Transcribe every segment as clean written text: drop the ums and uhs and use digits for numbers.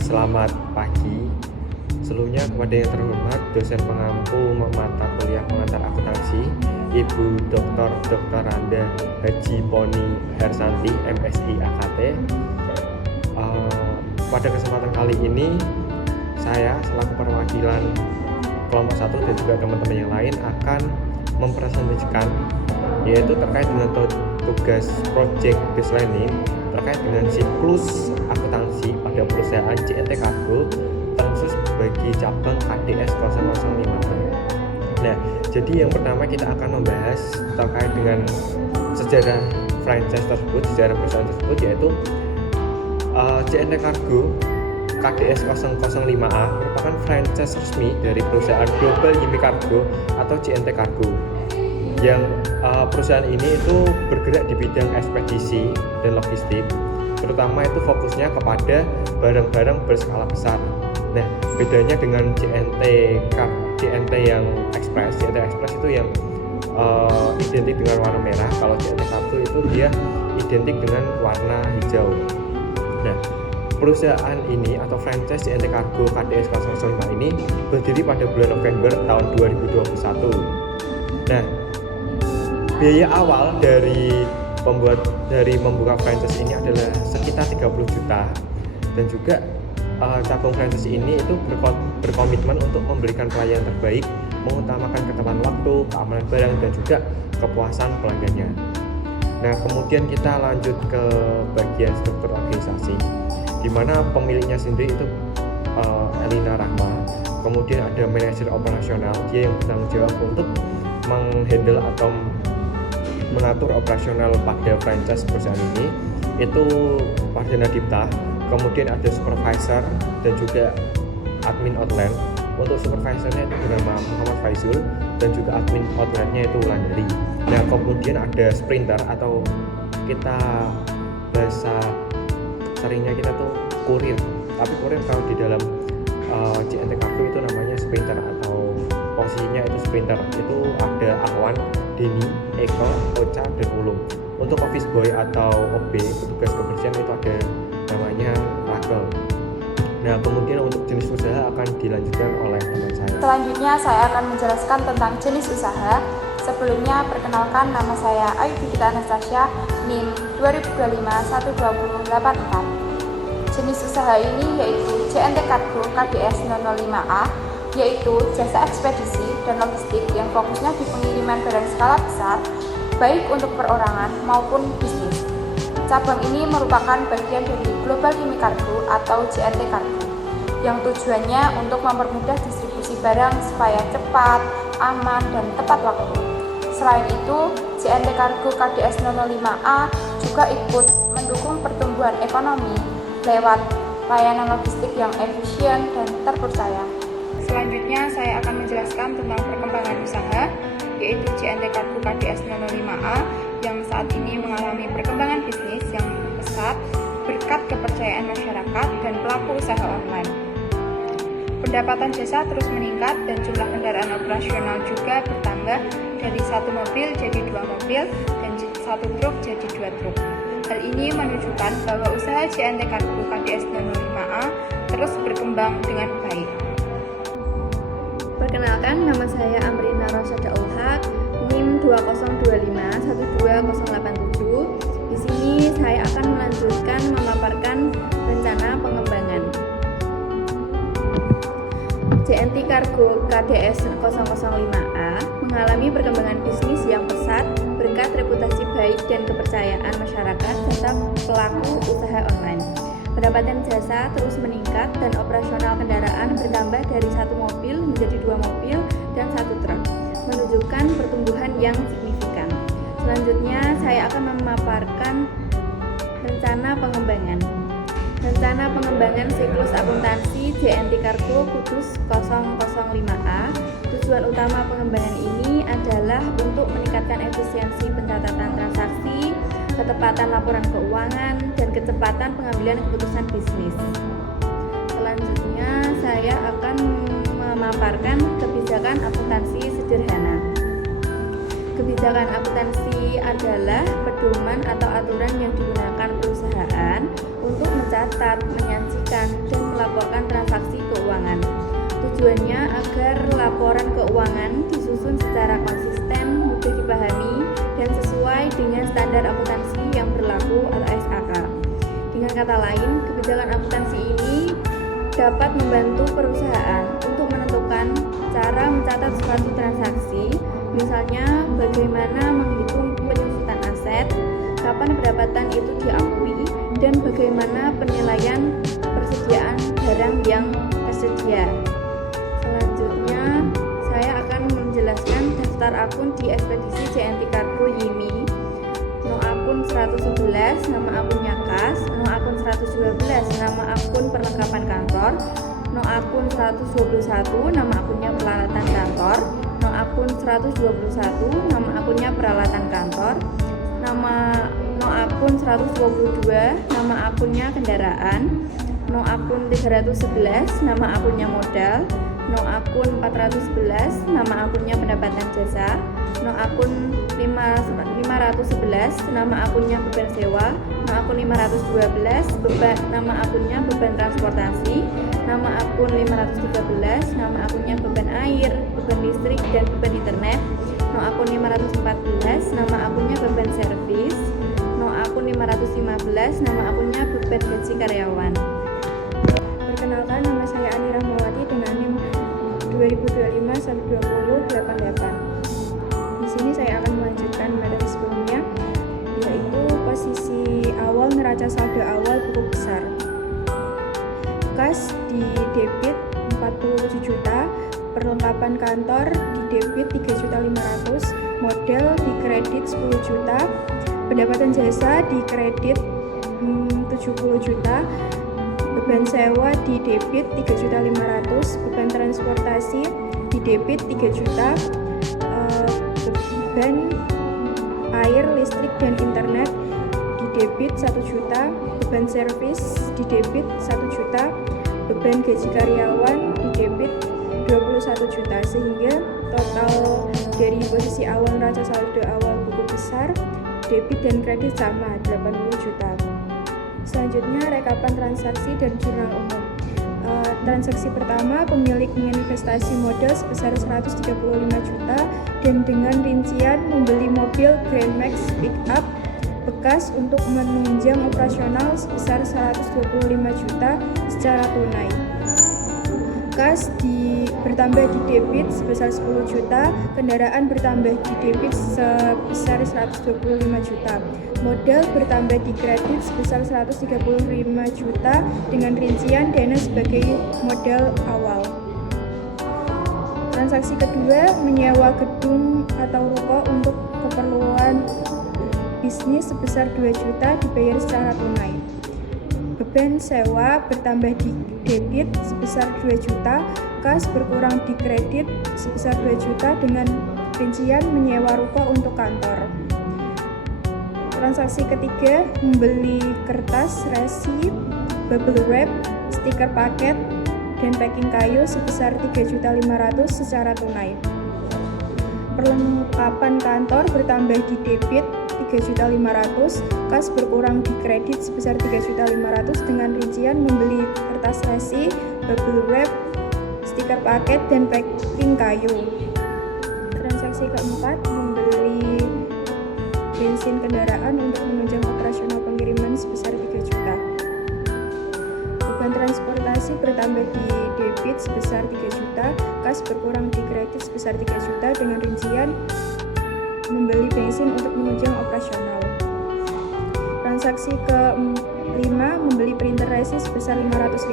Selamat pagi. Sebelumnya kepada yang terhormat dosen pengampu mata kuliah pengantar akuntansi Ibu Dr. Randa Haji Poni Hersanti MSI AKT. Pada kesempatan kali ini saya selaku perwakilan kelompok 1 dan juga teman-teman yang lain akan mempresentasikan yaitu terkait dengan tugas project based learning terkait dengan siklus akuntansi pada perusahaan JNT Cargo terkhusus bagi cabang KDS 005. Nah, jadi yang pertama kita akan membahas terkait dengan sejarah franchise tersebut, sejarah perusahaan tersebut, yaitu JNT Cargo KDS 005A merupakan franchise resmi dari perusahaan Global Yimi Cargo atau JNT Cargo. Yang perusahaan ini itu bergerak di bidang ekspedisi dan logistik, terutama itu fokusnya kepada barang-barang berskala besar. Nah, bedanya dengan JNT yang Express, JNT Express itu yang identik dengan warna merah, kalau JNT Cargo itu dia identik dengan warna hijau. Nah, perusahaan ini atau franchise JNT Cargo KDS 005 ini berdiri pada bulan November tahun 2021. Nah, biaya awal dari membuka franchise ini adalah sekitar 30 juta, dan juga cabang franchise ini itu berkomitmen untuk memberikan pelayanan terbaik, mengutamakan ketepatan waktu, keamanan barang, dan juga kepuasan pelanggannya. Nah, kemudian kita lanjut ke bagian struktur organisasi, di mana pemiliknya sendiri itu Elina Rahma. Kemudian ada manajer operasional, dia yang bertanggung jawab untuk menghandle atau mengatur operasional pada franchise perusahaan ini, itu Pardana Dipta. Kemudian ada supervisor dan juga admin outline. Untuk supervisornya itu bernama Muhammad Faizul, dan juga admin outline-nya itu Wulandari. Nah, kemudian ada sprinter, atau kita bahasa seringnya kita tuh kurir, tapi kurir kalau di dalam JNT Cargo itu namanya sprinter, atau posisinya itu sprinter. Itu ada Ahwan, Denny, Eko, Ocha, dan Ulum. Untuk office boy atau OB, petugas kebersihan, itu ada namanya Rachel. Nah, kemudian untuk jenis usaha akan dilanjutkan oleh teman saya. Selanjutnya saya akan menjelaskan tentang jenis usaha. Sebelumnya perkenalkan, nama saya Ayu Gita Anastasia, NIM 20251284. Jenis usaha ini yaitu JNT Cargo KDS 005A, yaitu jasa ekspedisi dan logistik yang fokusnya di pengiriman barang skala besar, baik untuk perorangan maupun bisnis. Cabang ini merupakan bagian dari Global Yimi Cargo atau JNT Cargo, yang tujuannya untuk mempermudah distribusi barang supaya cepat, aman, dan tepat waktu. Selain itu, JNT Cargo KDS 005A juga ikut mendukung pertumbuhan ekonomi lewat layanan logistik yang efisien dan terpercaya. Selanjutnya saya akan menjelaskan tentang perkembangan usaha, yaitu JNT Cargo KDS 005A yang saat ini mengalami perkembangan bisnis yang pesat berkat kepercayaan masyarakat dan pelaku usaha online. Pendapatan jasa terus meningkat dan jumlah kendaraan operasional juga bertambah dari 1 mobil jadi 2 mobil dan 1 truk jadi 2 truk. Hal ini menunjukkan bahwa usaha JNT Cargo KDS 005A terus berkembang dengan baik. Perkenalkan, nama saya Amrina Rosyada Ulhaq, NIM 2025121087. Di sini saya akan melanjutkan memaparkan rencana pengembangan. JNT Cargo KDS 005A mengalami perkembangan bisnis yang pesat berkat reputasi baik dan kepercayaan masyarakat serta pelaku usaha online. Pendapatan jasa terus meningkat dan operasional kendaraan bertambah dari 1 mobil menjadi 2 mobil dan 1 truk, menunjukkan pertumbuhan yang signifikan. Selanjutnya saya akan memaparkan rencana pengembangan. Rencana pengembangan siklus akuntansi JNT Cargo Kudus 005A. Tujuan utama pengembangan ini adalah untuk meningkatkan efisiensi pencatatan transaksi, ketepatan laporan keuangan, dan kecepatan pengambilan keputusan bisnis. Selanjutnya, saya akan memaparkan kebijakan akuntansi sederhana. Kebijakan akuntansi adalah pedoman atau aturan yang digunakan perusahaan untuk mencatat, menyajikan, dan melaporkan transaksi keuangan. Tujuannya agar laporan keuangan disusun secara konsisten, mudah dipahami, dan sesuai dengan standar akuntansi yang berlaku atau SAK. Dengan kata lain, kebijakan akuntansi ini dapat membantu perusahaan untuk menentukan cara mencatat suatu transaksi, misalnya bagaimana menghitung penyusutan aset, kapan pendapatan itu diakui, dan bagaimana penilaian persediaan barang yang tersedia. Selanjutnya, saya akan menjelaskan daftar akun di ekspedisi JNT Cargo YIMI. No akun 111, nama akunnya kas. No akun 112, nama akun perlengkapan kantor. No akun 121, nama akunnya peralatan kantor. No akun 121, nama akunnya peralatan kantor. No akun 122, nama akunnya kendaraan. No akun 311, nama akunnya modal. No akun 411, nama akunnya pendapatan jasa. No akun 511, nama akunnya beban sewa. No akun 512, nama akunnya beban transportasi. Nama akun 513, nama akunnya beban air, beban listrik, dan beban internet. No akun 514, nama akunnya beban servis. No akun 515, nama akunnya beban gaji karyawan. Perkenalkan, nama saya Ani Rahmawati dengan NIM 2025-2088. Di sini saya akan melanjutkan materi sebelumnya, yaitu posisi awal neraca saldo awal buku besar. Kas di debit 47 juta, perlengkapan kantor di debit 3.500.000, modal di kredit 10 juta, pendapatan jasa di kredit 70 juta, beban sewa di debit 3.500.000, beban transportasi di debit 3 juta, beban air, listrik, dan internet di debit 1 juta, beban servis di debit 1 juta, beban gaji karyawan di debit 21 juta, sehingga total dari posisi awal neraca saldo awal buku besar, debit dan kredit sama 80 juta. Selanjutnya, rekapan transaksi dan jurnal umum. Transaksi pertama, pemilik menginvestasi modal sebesar 135 juta dan dengan rincian membeli mobil Grand Max Pickup bekas untuk menunjang operasional sebesar 125 juta secara tunai. Kas bertambah di debit sebesar 10 juta, kendaraan bertambah di debit sebesar 125 juta. Modal bertambah di kredit sebesar 135 juta dengan rincian dana sebagai modal awal. Transaksi kedua, menyewa gedung atau ruko untuk keperluan bisnis sebesar 2 juta dibayar secara tunai. Beban sewa bertambah di debit sebesar 2 juta, kas berkurang di kredit sebesar 2 juta dengan rincian menyewa ruko untuk kantor. Transaksi ketiga, membeli kertas, resi, bubble wrap, stiker paket, dan packing kayu sebesar 3.500.000 secara tunai. Perlengkapan kantor bertambah di debit 3.500.000, kas berkurang di kredit sebesar 3.500.000 dengan rincian membeli kertas resi, bubble wrap, stiker paket, dan packing kayu. Transaksi keempat, membeli bensin kendaraan untuk menunjang operasional pengiriman sebesar 3 juta. Beban transportasi bertambah di debit sebesar 3 juta, kas berkurang di kredit sebesar 3 juta dengan rincian membeli bensin untuk menunjang operasional. Transaksi ke-5, membeli printer resi sebesar 500.000.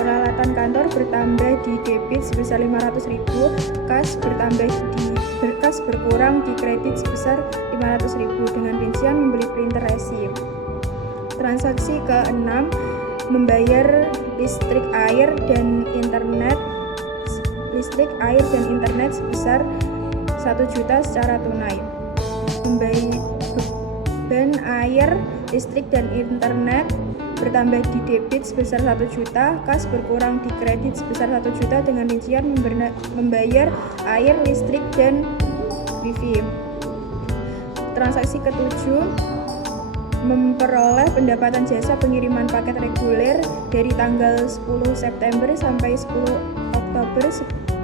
Peralatan kantor bertambah di debit sebesar 500.000, kas berkurang di kredit sebesar 500.000 dengan rincian membeli printer resi. Transaksi ke-6, membayar listrik, air, dan internet sebesar 1 juta secara tunai. Beban air, listrik, dan internet bertambah di debit sebesar 1 juta, kas berkurang di kredit sebesar 1 juta dengan rincian membayar air, listrik, dan wifi. Transaksi ke-7, memperoleh pendapatan jasa pengiriman paket reguler dari tanggal 10 September sampai 10 Oktober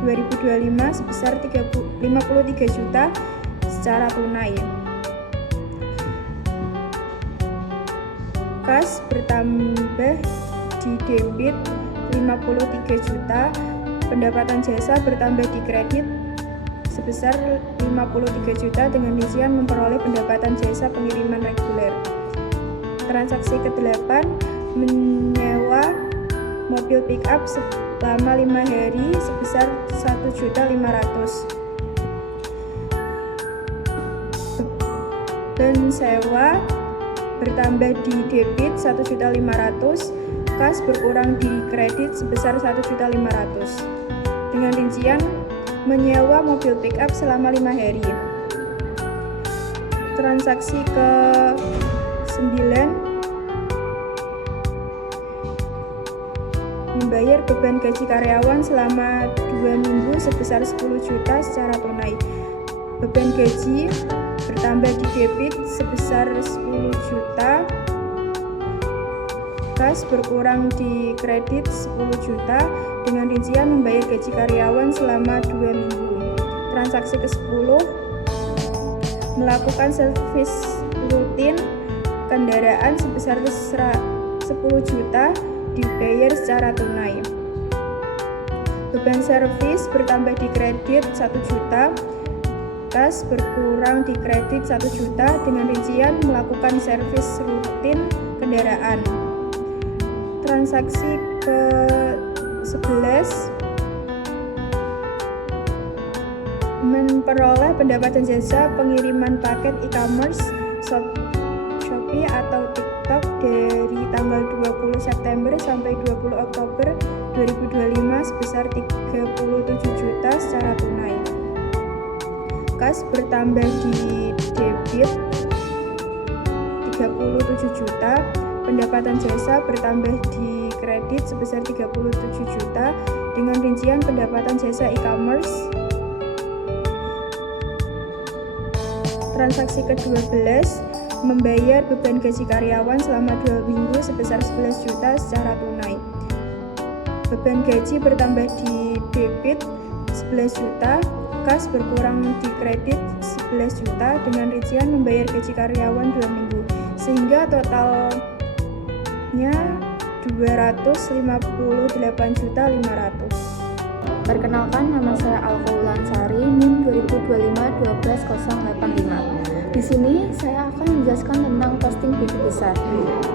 2025 sebesar 53 juta secara tunai. Kas bertambah di debit 53 juta, pendapatan jasa bertambah di kredit sebesar 53 juta dengan rincian memperoleh pendapatan jasa pengiriman reguler. Transaksi ke-8, menyewa mobil pick up selama 5 hari sebesar 1.500.000. Beban sewa bertambah di debit 1.500.000, kas berkurang di kredit sebesar 1.500.000 dengan rincian menyewa mobil pick up selama 5 hari. Transaksi ke-9, membayar beban gaji karyawan selama 2 minggu sebesar 10 juta secara tunai. Beban gaji bertambah di debit sebesar 10 juta, kas berkurang di kredit 10 juta dengan rincian membayar gaji karyawan selama 2 minggu. Transaksi ke-10, melakukan servis rutin kendaraan sebesar 10 juta dibayar secara tunai. Beban servis bertambah di kredit 1 juta, kas berkurang di kredit 1 juta dengan rincian melakukan servis rutin kendaraan. Transaksi ke-11, memperoleh pendapatan jasa pengiriman paket e-commerce Shopee atau TikTok dari tanggal 20 September sampai 20 Oktober 2025 sebesar 37 juta secara tunai. Kas bertambah di debit 37 juta, pendapatan jasa bertambah di kredit sebesar 37 juta dengan rincian pendapatan jasa e-commerce. Transaksi ke-12, membayar beban gaji karyawan selama 2 minggu sebesar 11 juta secara tunai. Beban gaji bertambah di debit 11 juta, kas berkurang di kredit 11 juta dengan rincian membayar gaji karyawan 2 minggu sehingga totalnya 258.500.000. Perkenalkan, nama saya Alfaulan Sari, NIM 2025-12085. Di sini saya akan menjelaskan tentang posting buku besar.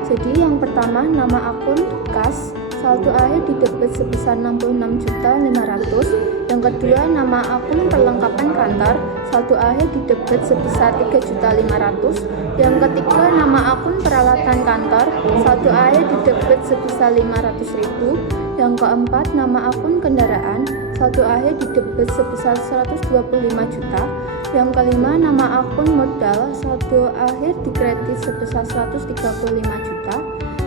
Jadi yang pertama, nama akun kas, saldo akhir di debit sebesar 66.500.000. Yang kedua, nama akun perlengkapan kantor, saldo akhir di debit sebesar 3.500.000. Yang ketiga, nama akun peralatan kantor, saldo akhir di debit sebesar 500.000. Yang keempat, nama akun kendaraan, saldo akhir di debit sebesar 125 juta. Yang kelima, nama akun modal, saldo akhir di kredit sebesar 135 juta.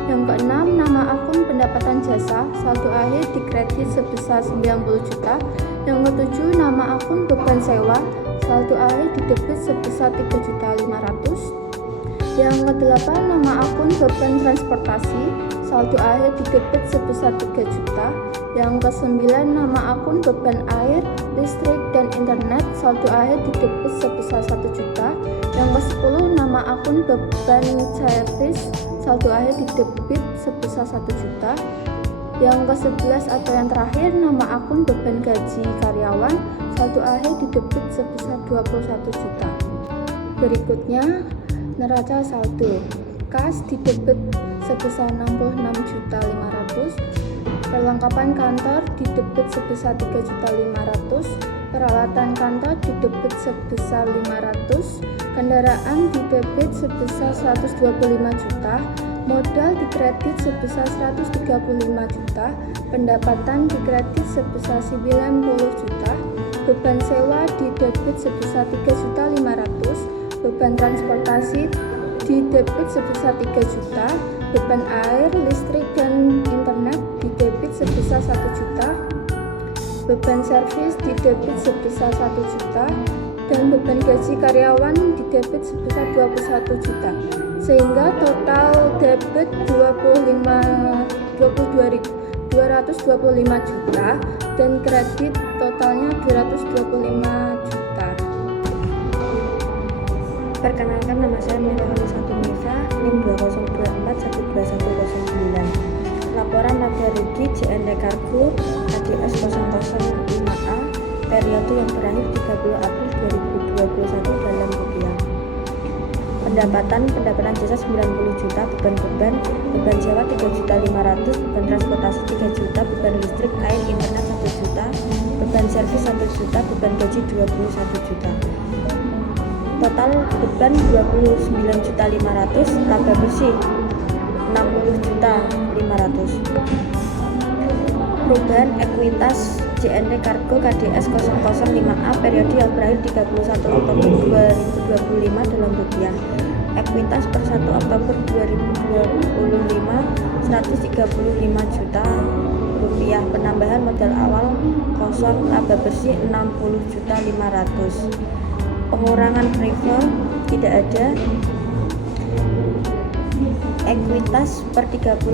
Yang keenam, nama akun pendapatan jasa, saldo akhir di kredit sebesar 90 juta. Yang ketujuh, nama akun beban sewa, saldo akhir di debit sebesar 3.500.000. Yang kedelapan, nama akun beban transportasi, saldo akhir di debit sebesar 3 juta. Yang kesembilan, nama akun beban air, listrik, dan internet, saldo akhir di debit sebesar 1 juta. Yang ke-10, nama akun beban servis, saldo akhir di debit sebesar 1 juta. Yang ke-11 atau yang terakhir, nama akun beban gaji karyawan, saldo akhir di debit sebesar 21 juta. Berikutnya, neraca saldo. Kas di debit sebesar 66.500.000, perlengkapan kantor di debit sebesar 3.500.000, peralatan kantor di debit sebesar 500, kendaraan di debit sebesar 125 juta, modal di kredit sebesar 135 juta, pendapatan di kredit sebesar 90 juta, beban sewa di debit sebesar 3.500.000, beban transportasi di debit sebesar 3 juta, beban air, listrik, dan internet di debit sebesar 1 juta, beban servis di debit sebesar 1 juta, dan beban gaji karyawan di debit sebesar 21 juta. sehingga total debit 22.225 juta dan kredit totalnya 225 juta. Perkenalkan, nama saya Mirahani Satunisa, NIM 202412109. Laporan laba rugi JNT Cargo KDS 005A periode yang berakhir 30 April 2021 dalam rupiah. Pendapatan jasa 90 juta, beban sewa 3.500.000, beban transportasi 3 juta, beban listrik, air, internet 1 juta, beban servis 1 juta, beban gaji 21 juta. Total beban 29.500.000, laba bersih 60.500.000. Perubahan ekuitas JNT Cargo KDS 005A periode yang berakhir 31 Oktober 2025 dalam rupiah. Ekuitas per 1 Oktober 2025 135 juta rupiah. Penambahan modal awal kosong, laba bersih 60.500.000. Pengurangan priva tidak ada. Ekuitas per 31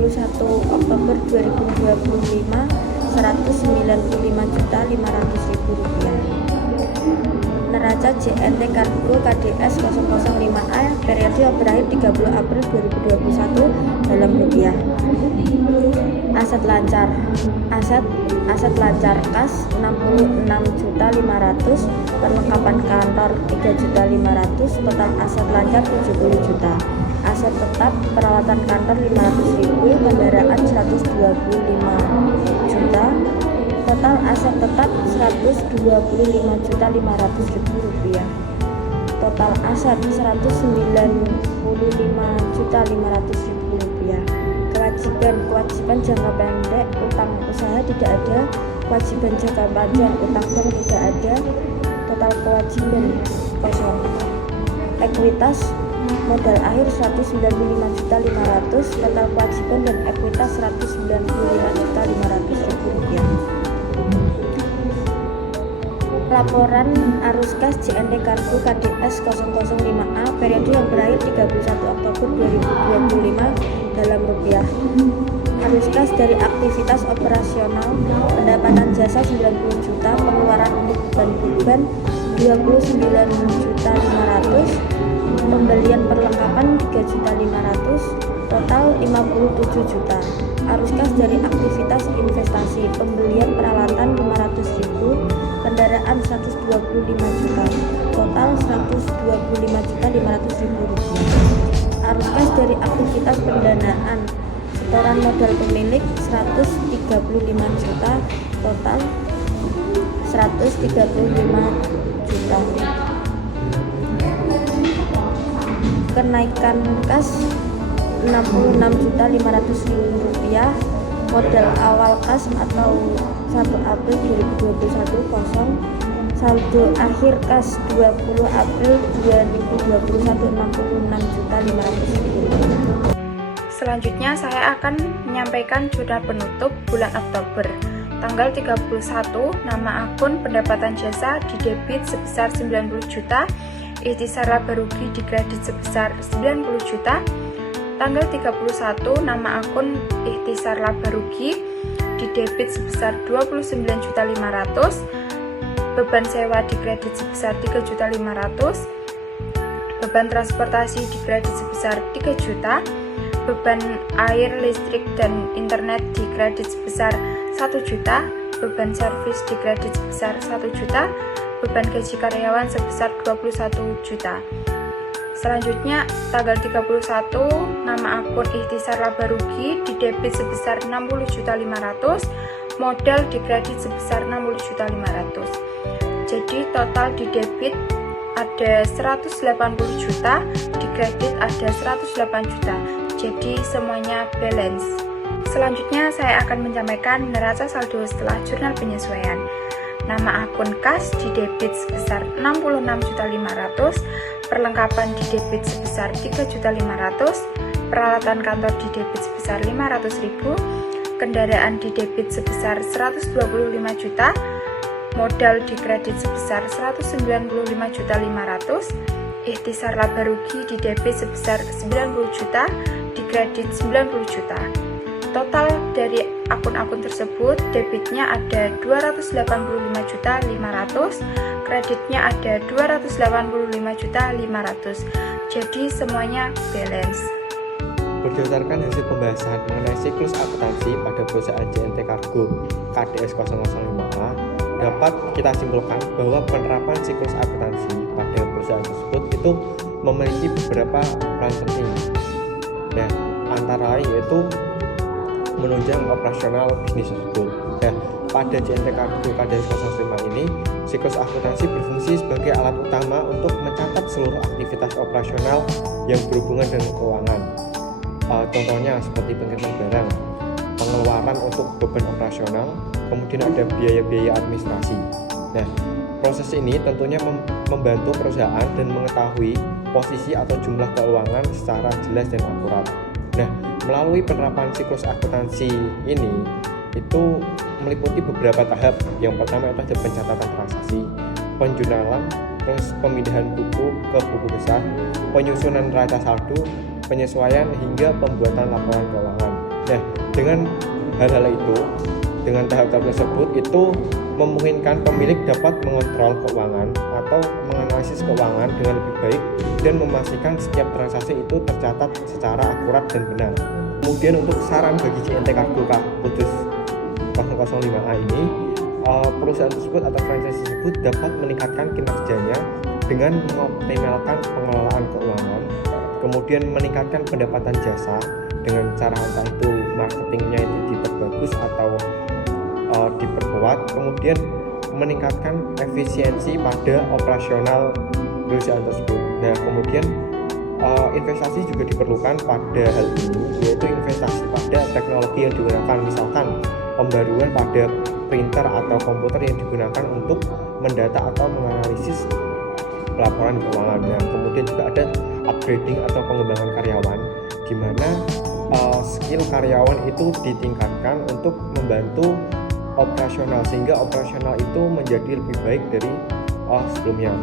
Oktober 2025 195.500.000 rupiah. Neraca JNT Cargo KDS 005A periode yang berakhir 30 April 2021 dalam rupiah. Aset lancar, aset lancar kas 66.500.000, perlengkapan kantor 3.500.000, total aset lancar 70 juta. Aset tetap peralatan kantor 500.000, kendaraan 125 juta. Total aset tetap 125.500.000 rupiah. Total aset 195.500.000 rupiah. Kewajiban jangka pendek, utang usaha tidak ada. Kewajiban jangka panjang, utang bank tidak ada. Total kewajiban kosong. Ekuitas modal akhir 195.500.000, total kewajiban dan ekuitas 195.500.000 rupiah. Laporan arus kas JNT Cargo KDS 005A periode yang berakhir 31 Oktober 2025 dalam rupiah. Arus kas dari aktivitas operasional, pendapatan jasa 90 juta, pengeluaran untuk beban 29.500.000, pembelian perlengkapan 3.500.000, total 57 juta. Arus kas dari aktivitas investasi, pembelian peralatan 500.000, kendaraan 125 juta, total 125.500.000 rupiah. Arus kas dari aktivitas pendanaan, setoran modal pemilik 135 juta, total 135 juta. Kenaikan kas 66.500.000 rupiah. Modal awal kas atau 1 April 2021 kosong. Saldo akhir kas 20 April 2021 66.500.000. Selanjutnya saya akan menyampaikan jurnal penutup bulan Oktober. Tanggal 31, nama akun pendapatan jasa didebit sebesar 90 juta, ikhtisar laba rugi dikredit sebesar 90 juta. Tanggal 31, nama akun ikhtisar laba rugi didebit sebesar 29.500.000, beban sewa dikredit sebesar 3.500.000, beban transportasi dikredit sebesar 3 juta, beban air, listrik, dan internet dikredit sebesar 1 juta, beban servis dikredit sebesar 1 juta, beban gaji karyawan sebesar 21 juta. Selanjutnya, tanggal 31, nama akun ikhtisar laba rugi didebit sebesar 60.500.000, modal dikredit sebesar 60.500.000. Jadi total didebit ada 180 juta, dikredit ada 108 juta. Jadi semuanya balance. Selanjutnya saya akan menyampaikan neraca saldo setelah jurnal penyesuaian. Nama akun kas didebit sebesar 66.500.000, perlengkapan didebit sebesar 3.500.000, peralatan kantor didebit sebesar 500.000, kendaraan didebit sebesar 125 juta, modal dikredit sebesar 195.500.000, ikhtisar laba rugi di debit sebesar 90 juta, di kredit 90 juta. Total dari akun-akun tersebut, debitnya ada 285.500.000, kreditnya ada 285.500.000. Jadi semuanya balance. Berdasarkan hasil pembahasan mengenai siklus akuntansi pada perusahaan JNT Cargo KDS 005A, dapat kita simpulkan bahwa penerapan siklus akuntansi pada perusahaan tersebut itu memiliki beberapa peran penting. Nah, antara lain yaitu menunjang operasional bisnis tersebut. Nah, pada JNT Cargo KDS 005 ini, siklus akuntansi berfungsi sebagai alat utama untuk mencatat seluruh aktivitas operasional yang berhubungan dengan keuangan. Contohnya seperti pengiriman barang, pengeluaran untuk beban operasional, kemudian ada biaya-biaya administrasi. Nah, proses ini tentunya membantu perusahaan dan mengetahui posisi atau jumlah keuangan secara jelas dan akurat. Nah, melalui penerapan siklus akuntansi ini itu meliputi beberapa tahap. Yang pertama itu ada pencatatan transaksi, penjurnalan, terus pemindahan buku ke buku besar, penyusunan neraca saldo, penyesuaian hingga pembuatan laporan keuangan. Nah, dengan hal-hal itu, dengan tahap-tahap tersebut itu memungkinkan pemilik dapat mengontrol keuangan atau menganalisis keuangan dengan lebih baik dan memastikan setiap transaksi itu tercatat secara akurat dan benar. Kemudian untuk saran bagi JNT Cargo Putus 005A ini, perusahaan tersebut atau franchise tersebut dapat meningkatkan kinerjanya dengan mengoptimalkan pengelolaan keuangan, kemudian meningkatkan pendapatan jasa dengan cara entah itu marketingnya itu diperbagus atau diperkuat, kemudian meningkatkan efisiensi pada operasional perusahaan tersebut. Nah, kemudian investasi juga diperlukan pada hal ini, yaitu investasi pada teknologi yang digunakan, misalkan pembaruan pada printer atau komputer yang digunakan untuk mendata atau menganalisis laporan keuangan. Nah, kemudian juga ada upgrading atau pengembangan karyawan, di mana skill karyawan itu ditingkatkan untuk membantu operasional sehingga operasional itu menjadi lebih baik dari sebelumnya.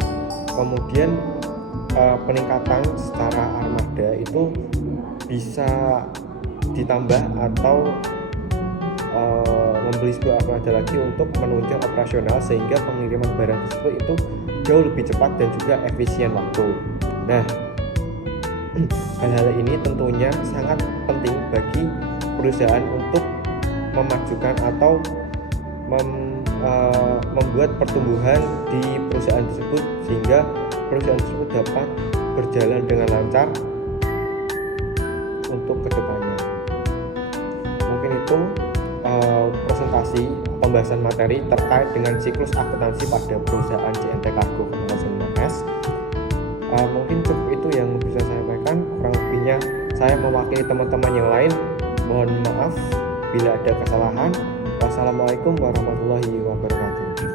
Kemudian peningkatan secara armada itu bisa ditambah atau membeli sebuah armada lagi untuk menunjang operasional sehingga pengiriman barang tersebut itu jauh lebih cepat dan juga efisien waktu. Nah, hal-hal ini tentunya sangat penting bagi perusahaan untuk memajukan atau membuat pertumbuhan di perusahaan tersebut sehingga perusahaan tersebut dapat berjalan dengan lancar untuk kedepannya. Mungkin itu presentasi pembahasan materi terkait dengan siklus akuntansi pada perusahaan JNT Cargo 005S. Mungkin cukup itu yang bisa saya sampaikan. Kurang lebihnya saya mewakili teman-teman yang lain. Mohon maaf bila ada kesalahan. Wassalamualaikum warahmatullahi wabarakatuh.